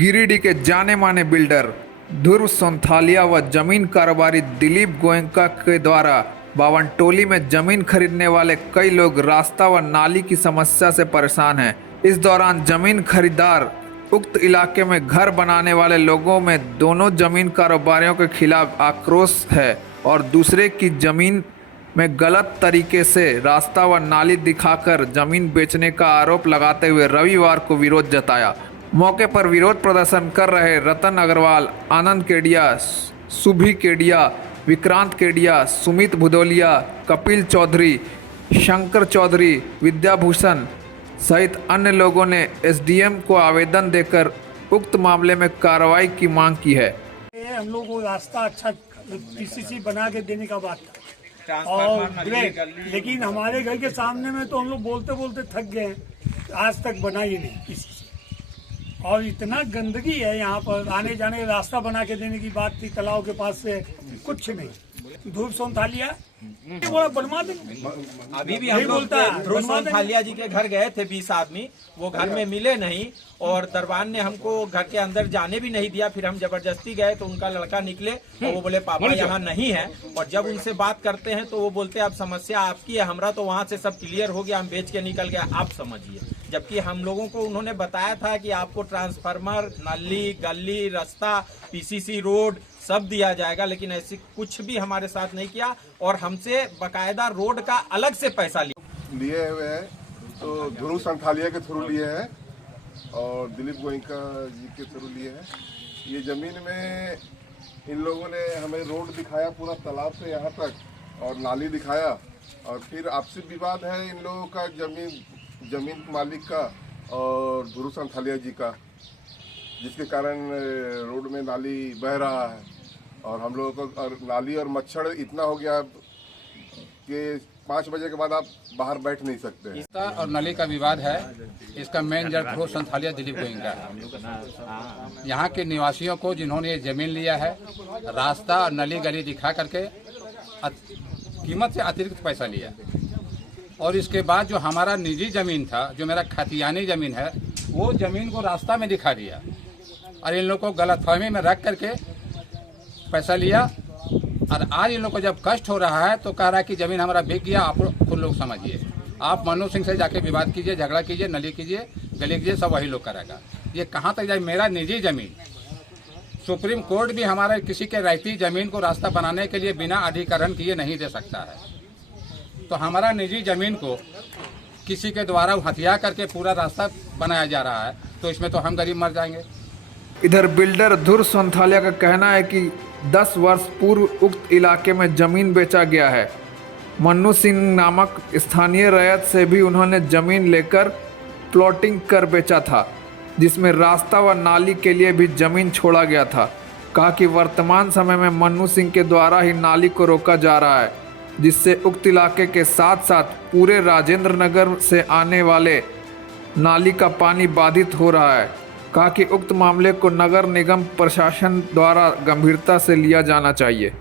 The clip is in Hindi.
गिरिडीह के जाने माने बिल्डर ध्रुव सोंथालिया व जमीन कारोबारी दिलीप गोयनका के द्वारा बावनटोली में जमीन खरीदने वाले कई लोग रास्ता व नाली की समस्या से परेशान हैं। इस दौरान जमीन खरीदार उक्त इलाके में घर बनाने वाले लोगों में दोनों जमीन कारोबारियों के खिलाफ आक्रोश है और दूसरे की जमीन में गलत तरीके से रास्ता व नाली दिखाकर जमीन बेचने का आरोप लगाते हुए रविवार को विरोध जताया। मौके पर विरोध प्रदर्शन कर रहे रतन अग्रवाल, आनंद केडिया, सुभी केडिया, विक्रांत केडिया, सुमित भुदौलिया, कपिल चौधरी, शंकर चौधरी, विद्याभूषण सहित अन्य लोगों ने एसडीएम को आवेदन देकर उक्त मामले में कार्रवाई की मांग की है। हम लोग को रास्ता अच्छा पीसीसी बना के देने का बात था और लेकिन हमारे घर के सामने में तो हम लोग बोलते बोलते थक गए, आज तक बना ही नहीं पीसीसी। और इतना गंदगी है यहाँ पर, आने जाने का रास्ता बना के देने की बात थी तालाब के पास से, कुछ नहीं। ध्रुव सोंथालिया बोला बनवा देंगे। अभी भी हम लोग ध्रुव सोंथालिया जी के घर गए थे 20 आदमी, वो घर में मिले नहीं और दरबान ने हमको घर के अंदर जाने भी नहीं दिया। फिर हम जबरदस्ती गए तो उनका लड़का निकले और वो बोले पापा यहाँ नहीं है। और जब उनसे बात करते हैं तो वो बोलते अब समस्या आपकी है, हमरा तो वहाँ से सब क्लियर हो गया, हम बेच के निकल गए, आप समझिए। जबकि हम लोगों को उन्होंने बताया था कि आपको ट्रांसफार्मर, नाली, गली, रास्ता, पीसीसी रोड सब दिया जाएगा, लेकिन ऐसी कुछ भी हमारे साथ नहीं किया और हमसे बकायदा रोड का अलग से पैसा लिए हुए हैं। तो ध्रुव सोंथालिया के थ्रू लिए हैं और दिलीप गोयनका जी के थ्रू लिए हैं। ये जमीन में इन लोगों ने हमें रोड दिखाया पूरा तालाब से यहाँ तक और नाली दिखाया और फिर आपसी विवाद है इन लोगों का जमीन मालिक का और ध्रुव सोंथालिया जी का, जिसके कारण रोड में नाली बह रहा है और हम लोगों को और नाली और मच्छर इतना हो गया कि 5 बजे के बाद आप बाहर बैठ नहीं सकते। रास्ता और नली का विवाद है, इसका मेन जड़ ध्रुव सोंथालिया दिलीप गोयनका है। यहाँ के निवासियों को जिन्होंने ये जमीन लिया है, रास्ता और नली गली दिखा करके कीमत से अतिरिक्त पैसा लिया और इसके बाद जो हमारा निजी जमीन था, जो मेरा खतियानी जमीन है, वो जमीन को रास्ता में दिखा दिया और इन लोगों को गलतफहमी में रख करके पैसा लिया। और आज इन लोग को जब कष्ट हो रहा है तो कह रहा है कि जमीन हमारा बिक गया, आप खुद लोग समझिए। आप मनु सिंह से जाके विवाद कीजिए, झगड़ा कीजिए, नली कीजिए, गली कीजिए, सब वही लोग करेगा। ये कहाँ तक जाए? मेरा निजी जमीन, सुप्रीम कोर्ट भी हमारे किसी के रहती जमीन को रास्ता बनाने के लिए बिना अधिकरण किए नहीं दे सकता है। तो हमारा निजी जमीन को किसी के द्वारा हथिया करके पूरा रास्ता बनाया जा रहा है, तो इसमें तो हम गरीब मर जाएंगे। इधर बिल्डर ध्रुव सोंथालिया का कहना है कि 10 वर्ष पूर्व उक्त इलाके में जमीन बेचा गया है। मन्नू सिंह नामक स्थानीय रैयत से भी उन्होंने जमीन लेकर प्लॉटिंग कर बेचा था, जिसमें रास्ता व नाली के लिए भी जमीन छोड़ा गया था। कहा कि वर्तमान समय में मन्नू सिंह के द्वारा ही नाली को रोका जा रहा है, जिससे उक्त इलाके के साथ साथ पूरे राजेंद्र नगर से आने वाले नाली का पानी बाधित हो रहा है। कहा कि उक्त मामले को नगर निगम प्रशासन द्वारा गंभीरता से लिया जाना चाहिए।